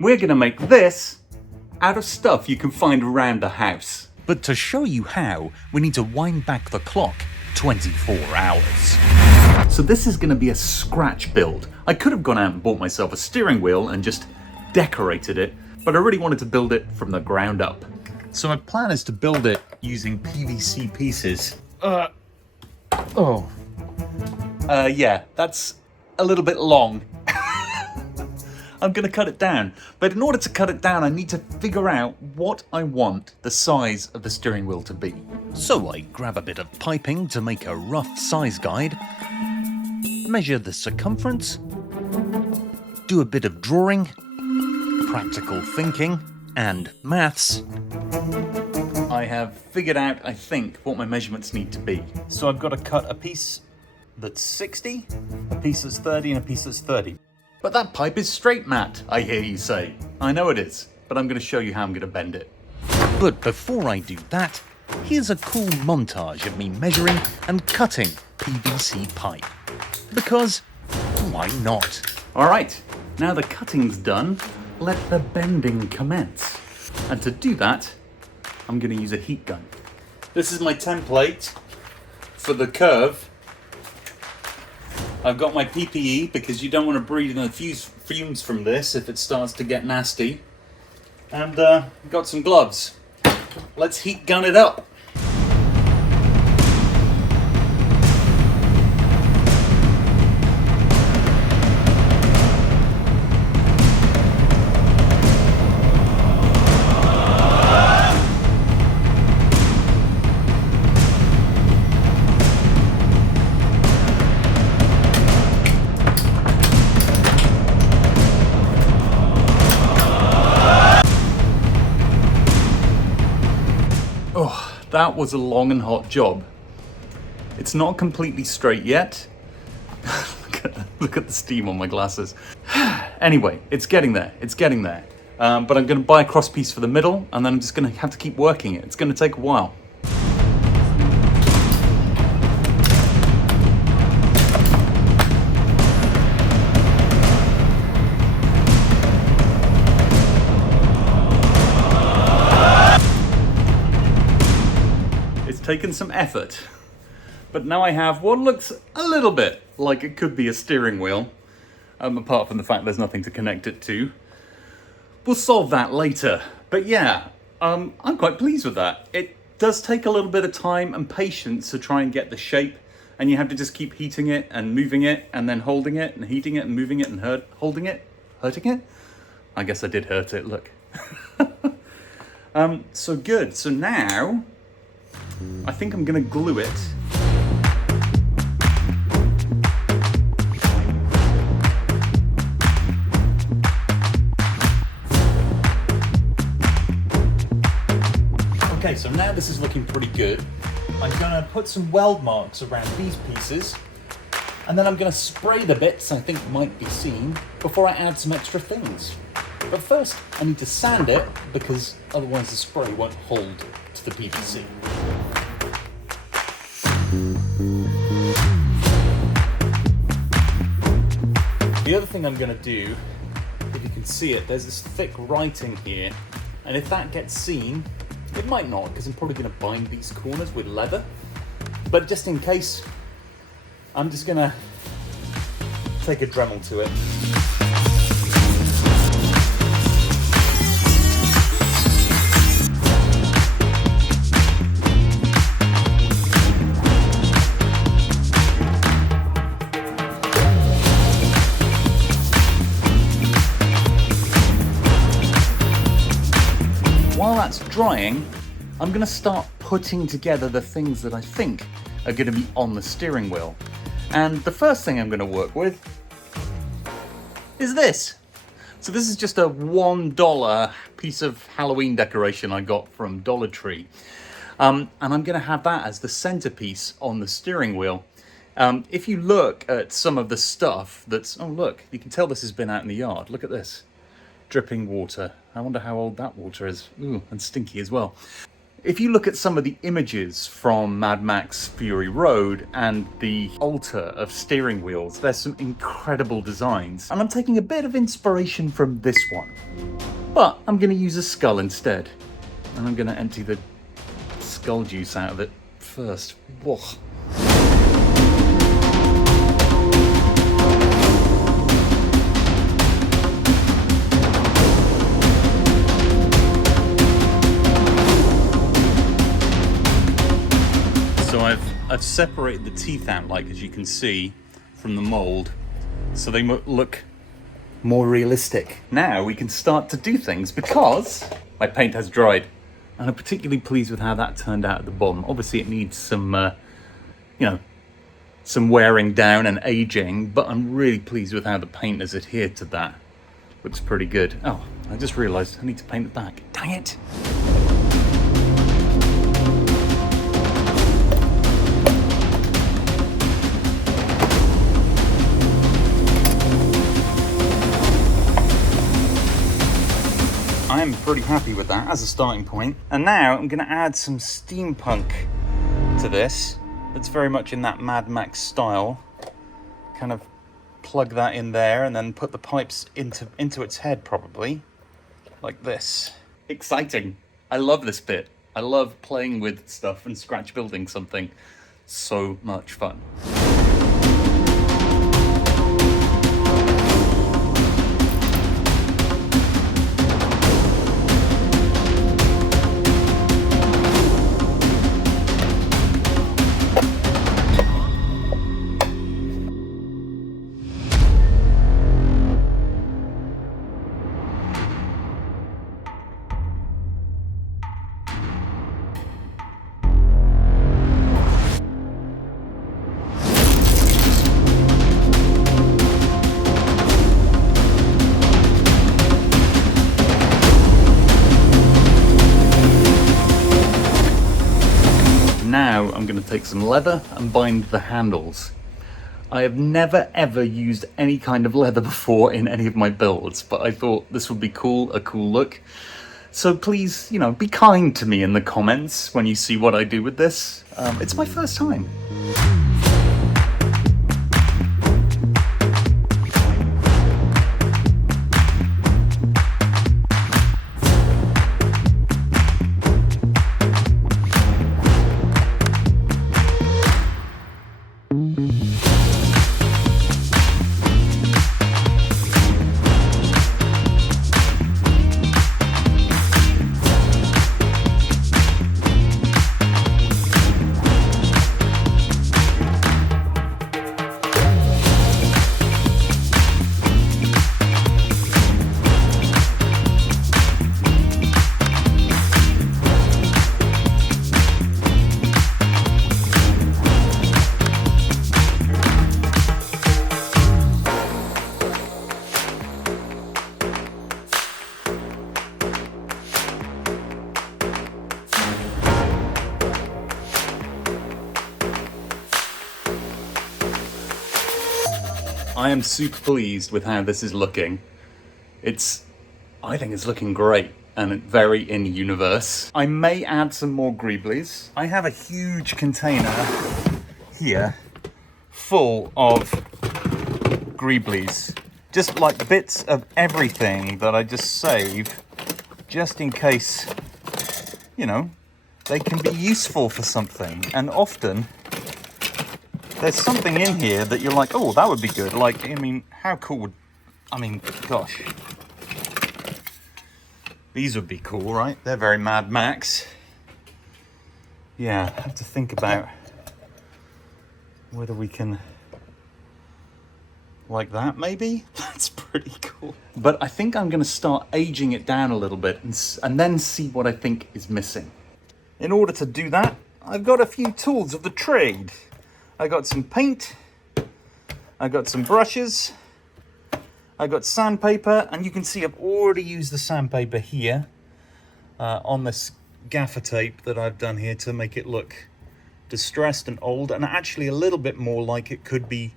We're gonna make this out of stuff you can find around the house. But to show you how, we need to wind back the clock 24 hours. So this is gonna be a scratch build. I could have gone out and bought myself a steering wheel and just decorated it, but I really wanted to build it from the ground up. So my plan is to build it using PVC pieces. Yeah, that's a little bit long. I'm gonna cut it down, but in order to cut it down, I need to figure out what I want the size of the steering wheel to be. So I grab a bit of piping to make a rough size guide, measure the circumference, do a bit of drawing, practical thinking, and maths. I have figured out, I think, what my measurements need to be. So I've got to cut a piece that's 60, a piece that's 30, and a piece that's 30. But that pipe is straight, Matt, I hear you say. I know it is, but I'm going to show you how I'm going to bend it. But before I do that, here's a cool montage of me measuring and cutting PVC pipe. Because why not? Alright, now the cutting's done, let the bending commence. And to do that, I'm going to use a heat gun. This is my template for the curve. I've got my PPE because you don't want to breathe in the fumes from this if it starts to get nasty. And got some gloves. Let's heat gun it up. That was a long and hot job. It's not completely straight yet. Look at the steam on my glasses. Anyway, it's getting there. It's getting there. But I'm going to buy a cross piece for the middle, and then I'm just going to have to keep working it. It's going to take a while. Taken some effort, but now I have what looks a little bit like it could be a steering wheel, apart from the fact there's nothing to connect it to. We'll solve that later, but yeah, I'm quite pleased with that. It does take a little bit of time and patience to try and get the shape, and you have to just keep heating it and moving it and then holding it and heating it and moving it and holding it, hurting it. I guess I did hurt it, look. So good, so now I think I'm going to glue it. Okay, so now this is looking pretty good. I'm going to put some weld marks around these pieces, and then I'm going to spray the bits I think might be seen before I add some extra things. But first, I need to sand it because otherwise the spray won't hold to the PVC. The other thing I'm going to do, if you can see it, there's this thick writing here, and if that gets seen, it might not, because I'm probably going to bind these corners with leather, but just in case, I'm just going to take a Dremel to it. While that's drying, I'm going to start putting together the things that I think are going to be on the steering wheel. And the first thing I'm going to work with is this. So this is just a $1 piece of Halloween decoration I got from Dollar Tree. And I'm going to have that as the centerpiece on the steering wheel. If you look at some of the stuff that's, oh look, you can tell this has been out in the yard. Look at this. Dripping water. I wonder how old that water is. Ooh, and stinky as well. If you look at some of the images from Mad Max Fury Road and the altar of steering wheels, there's some incredible designs. And I'm taking a bit of inspiration from this one. But I'm going to use a skull instead. And I'm going to empty the skull juice out of it first. Whoa. So I've separated the teeth out, like, as you can see, from the mold, so they look more realistic. Now we can start to do things because my paint has dried, and I'm particularly pleased with how that turned out at the bottom. Obviously it needs some, some wearing down and aging, but I'm really pleased with how the paint has adhered to that. Looks pretty good. Oh, I just realised I need to paint the back. Dang it! I'm pretty happy with that as a starting point. And now I'm going to add some steampunk to this. That's very much in that Mad Max style. Kind of plug that in there and then put the pipes into its head, probably. Like this. Exciting. I love this bit. I love playing with stuff and scratch building something. So much fun. Now I'm going to take some leather and bind the handles. I have never ever used any kind of leather before in any of my builds, but I thought this would be cool, a cool look. So please, be kind to me in the comments when you see what I do with this. It's my first time. I am super pleased with how this is looking. I think it's looking great and very in universe. I may add some more greeblies. I have a huge container here full of greeblies. Just like bits of everything that I just save, just in case, they can be useful for something. And often, there's something in here that you're like, oh, that would be good. Like, how cool would... gosh. These would be cool, right? They're very Mad Max. Yeah, I have to think about whether we can... like that, maybe? That's pretty cool. But I think I'm going to start aging it down a little bit and then see what I think is missing. In order to do that, I've got a few tools of the trade. I got some paint, I got some brushes, I got sandpaper, and you can see I've already used the sandpaper here on this gaffer tape that I've done here to make it look distressed and old, and actually a little bit more like it could be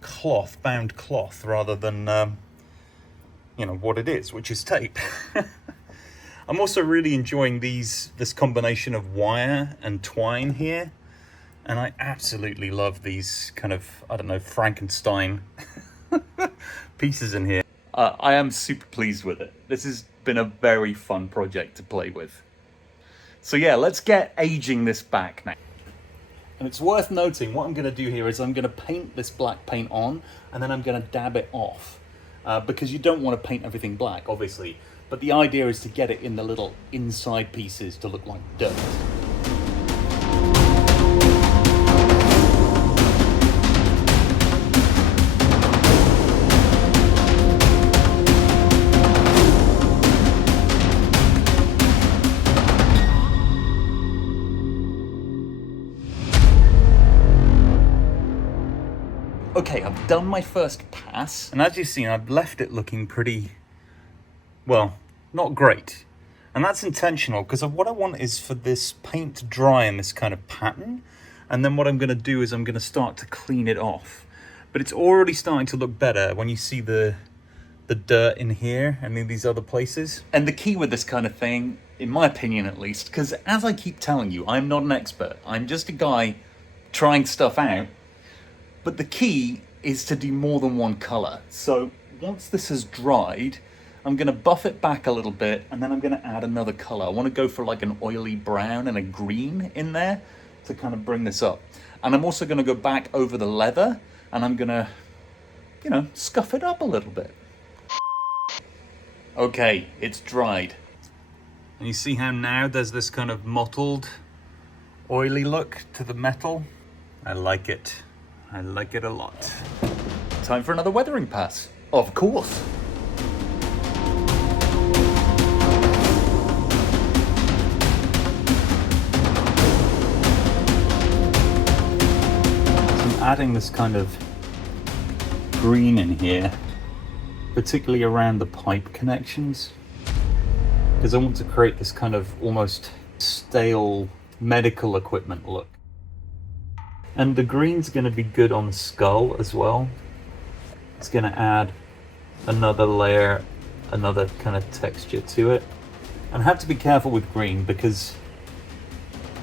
cloth, bound cloth, rather than what it is, which is tape. I'm also really enjoying this combination of wire and twine here. And I absolutely love these kind of, I don't know, Frankenstein pieces in here. I am super pleased with it. This has been a very fun project to play with. So yeah, let's get aging this back now. And it's worth noting, what I'm going to do here is I'm going to paint this black paint on, and then I'm going to dab it off. Because you don't want to paint everything black, obviously. But the idea is to get it in the little inside pieces to look like dirt. Okay, I've done my first pass. And as you've seen, I've left it looking pretty, well, not great. And that's intentional, because what I want is for this paint to dry in this kind of pattern. And then what I'm going to do is I'm going to start to clean it off. But it's already starting to look better when you see the dirt in here and in these other places. And the key with this kind of thing, in my opinion at least, because as I keep telling you, I'm not an expert. I'm just a guy trying stuff out. But the key is to do more than one color. So once this has dried, I'm going to buff it back a little bit, and then I'm going to add another color. I want to go for like an oily brown and a green in there to kind of bring this up. And I'm also going to go back over the leather, and I'm going to, you know, scuff it up a little bit. Okay, it's dried. And you see how now there's this kind of mottled, oily look to the metal? I like it. I like it a lot. Time for another weathering pass. Of course. So I'm adding this kind of green in here, particularly around the pipe connections, because I want to create this kind of almost stale medical equipment look. And the green's going to be good on the skull as well. It's going to add another layer, another kind of texture to it. And I have to be careful with green, because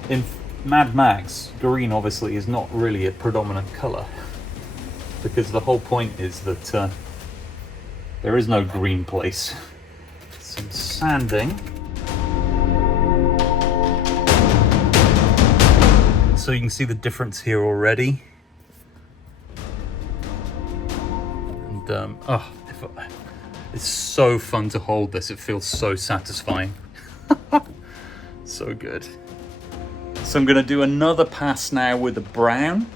in Mad Max, green obviously is not really a predominant color. Because the whole point is that there is no green place. Some sanding. So you can see the difference here already. And it's so fun to hold this. It feels so satisfying. So good. So I'm going to do another pass now with the brown,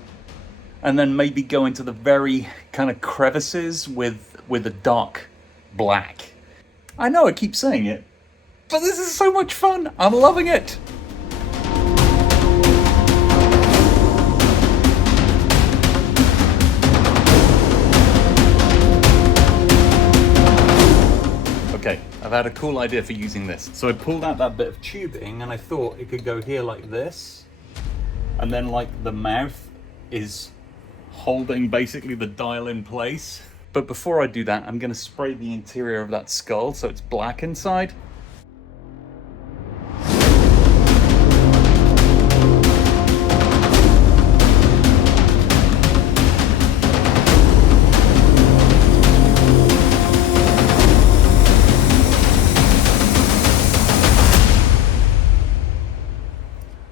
and then maybe go into the very kind of crevices with a dark black. I know I keep saying it, but this is so much fun. I'm loving it. Okay, I've had a cool idea for using this. So I pulled out that bit of tubing, and I thought it could go here like this, and then like the mouth is holding basically the dial in place. But before I do that, I'm going to spray the interior of that skull so it's black inside.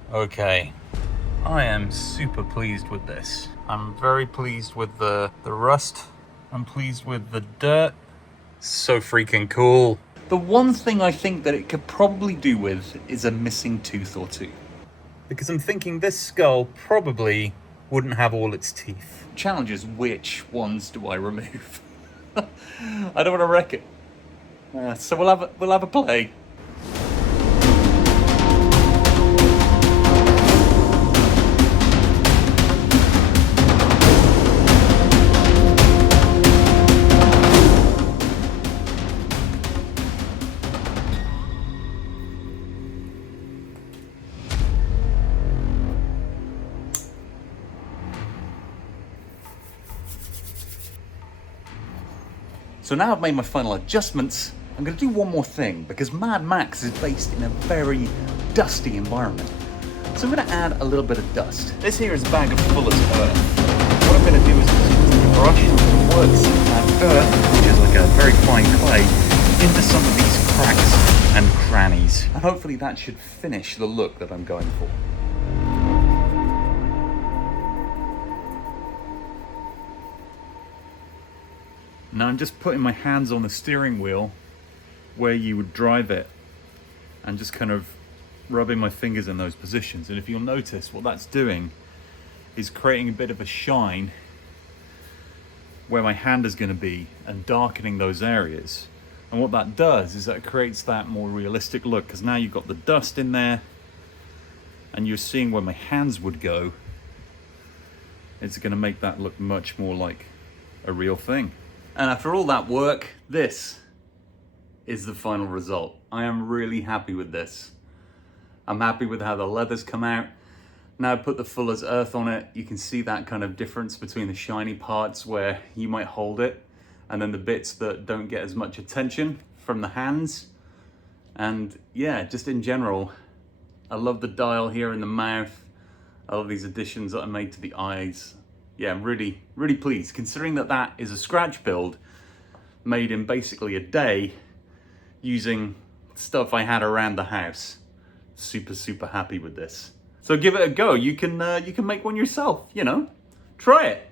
Okay, I am super pleased with this. I'm very pleased with the rust. I'm pleased with the dirt. So freaking cool. The one thing I think that it could probably do with is a missing tooth or two. Because I'm thinking this skull probably wouldn't have all its teeth. Challenge is, which ones do I remove? I don't want to wreck it. So we'll have a play. So now I've made my final adjustments, I'm going to do one more thing, because Mad Max is based in a very dusty environment. So I'm going to add a little bit of dust. This here is a bag of Fuller's Earth. What I'm going to do is just use the brush to work some of that earth, which is like a very fine clay, into some of these cracks and crannies. And hopefully that should finish the look that I'm going for. Now I'm just putting my hands on the steering wheel where you would drive it and just kind of rubbing my fingers in those positions. And if you'll notice, what that's doing is creating a bit of a shine where my hand is going to be and darkening those areas. And what that does is that it creates that more realistic look, because now you've got the dust in there and you're seeing where my hands would go. It's going to make that look much more like a real thing. And after all that work, this is the final result. I am really happy with this. I'm happy with how the leather's come out. Now I put the Fuller's Earth on it, you can see that kind of difference between the shiny parts where you might hold it and then the bits that don't get as much attention from the hands. And yeah, just in general, I love the dial here in the mouth. I love these additions that I made to the eyes. Yeah, I'm really, really pleased, considering that that is a scratch build made in basically a day using stuff I had around the house. Super, super happy with this. So give it a go. You can make one yourself, you know, try it.